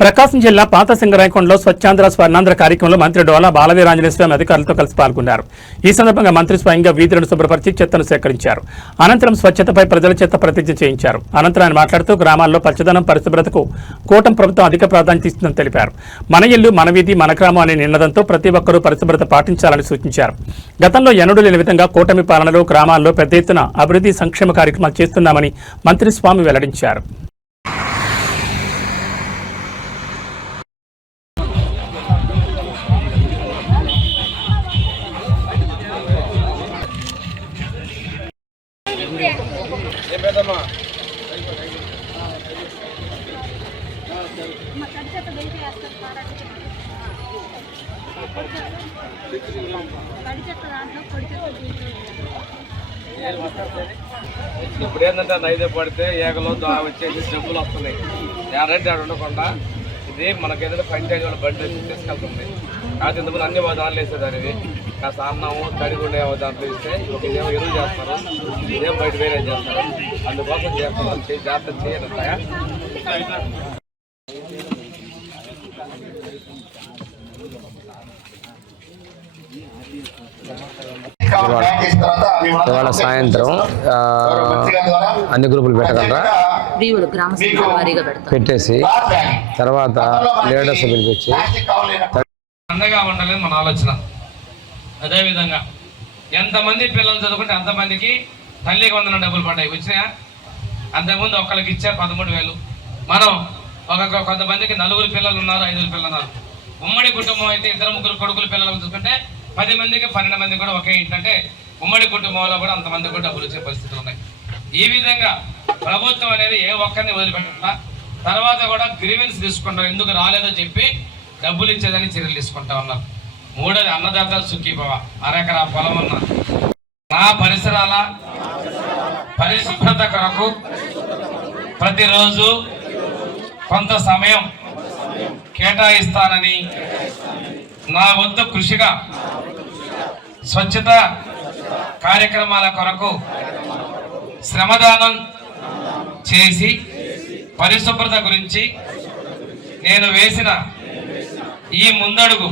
ప్రకాశం జిల్లా పాత సింగరాయకొండలో స్వచ్ఛాంధ్ర స్వర్ణాంధ్ర కార్యక్రమంలో మంత్రి డోలా బాలవీరాంజనేయ స్వామి అధికారులతో కలిసి పాల్గొన్నారు. ఈ సందర్భంగా మంత్రి స్వయంగా వీధులను శుభ్రపరిచి చెత్తను సేకరించారు. అనంతరం స్వచ్ఛతపై ప్రజల చేత ప్రతిజ్ఞ చేయించారు. అనంతరం ఆయన మాట్లాడుతూ గ్రామాల్లో పచ్చదనం పరిశుభ్రతకు కూటమి ప్రభుత్వం అధిక ప్రాధాన్యత ఇస్తుందని తెలిపారు. మన ఇల్లు మన వీధి మన గ్రామం అనే నినాదంతో ప్రతి ఒక్కరూ పరిశుభ్రత పాటించాలని సూచించారు. గతంలో ఎన్నడూ లేని విధంగా కూటమి పాలనలో గ్రామాల్లో పెద్ద ఎత్తున అభివృద్ధి సంక్షేమ కార్యక్రమాలు చేస్తున్నామని మంత్రి స్వామి వెల్లడించారు. ఇప్పుడు ఏంటంటే నైదే పడితే ఏగలో వచ్చేసి జబ్బులు వస్తున్నాయి. ఎవరైతే ఆడ ఉండకుండా ఇది మనకి ఏదైనా పంచాయతీ వాళ్ళ బండి తీసుకెళ్తుంది. కాకపోతే ఇంతకుముందు అన్ని దాంట్లో వేసేదానివి కాస్త అన్నము తడిగుండే దాంట్లో ఇస్తే ఇదేమో ఎరువు చేస్తారు, ఇదేమో బయట వేరే చేస్తారు. అందుకోసం చేస్తాం జాగ్రత్త చేయాలంటాయా. ఇవాళ సాయంత్రం అన్ని గ్రూపులు పెట్టగలరా పెట్టేసి తర్వాత లీడర్స్ పిలిపించి అండగా ఉండాలని మన ఆలోచన. అదేవిధంగా ఎంతమంది పిల్లలు చదువుకుంటే అంతమందికి తల్లికి వందన డబ్బులు పడ్డాయి. వచ్చినాయా? అంతకుముందు ఒక్కరికి ఇచ్చారు 13,000. మనం కొంతమందికి 4 పిల్లలు ఉన్నారు, 5 పిల్లలు ఉన్నారు. ఉమ్మడి కుటుంబం అయితే 2-3 కొడుకులు పిల్లలు చూసుకుంటే 10 మందికి 12 మంది కూడా ఒకే ఏంటంటే ఉమ్మడి కుటుంబంలో కూడా అంతమంది కూడా డబ్బులు వచ్చే పరిస్థితులు ఉన్నాయి. ఈ విధంగా ప్రభుత్వం అనేది ఏ ఒక్కరిని వదిలిపెట్టకుండా తర్వాత కూడా గ్రీవెన్స్ తీసుకుంటాం, ఎందుకు రాలేదో చెప్పి డబ్బులు ఇచ్చేదని చర్యలు తీసుకుంటా ఉన్నారు. 3వది అన్నదాతలు సుఖీభవ. అరెకరా పొలం ఉన్న నా పరిసరాల పరిశుభ్రత కొరకు ప్రతిరోజు కొంత సమయం కేటాయిస్తానని నా వంతు కృషిగా స్వచ్ఛత కార్యక్రమాల కొరకు శ్రమదానం చేసి పరిశుభ్రత గురించి నేను వేసిన ఈ ముందడుగు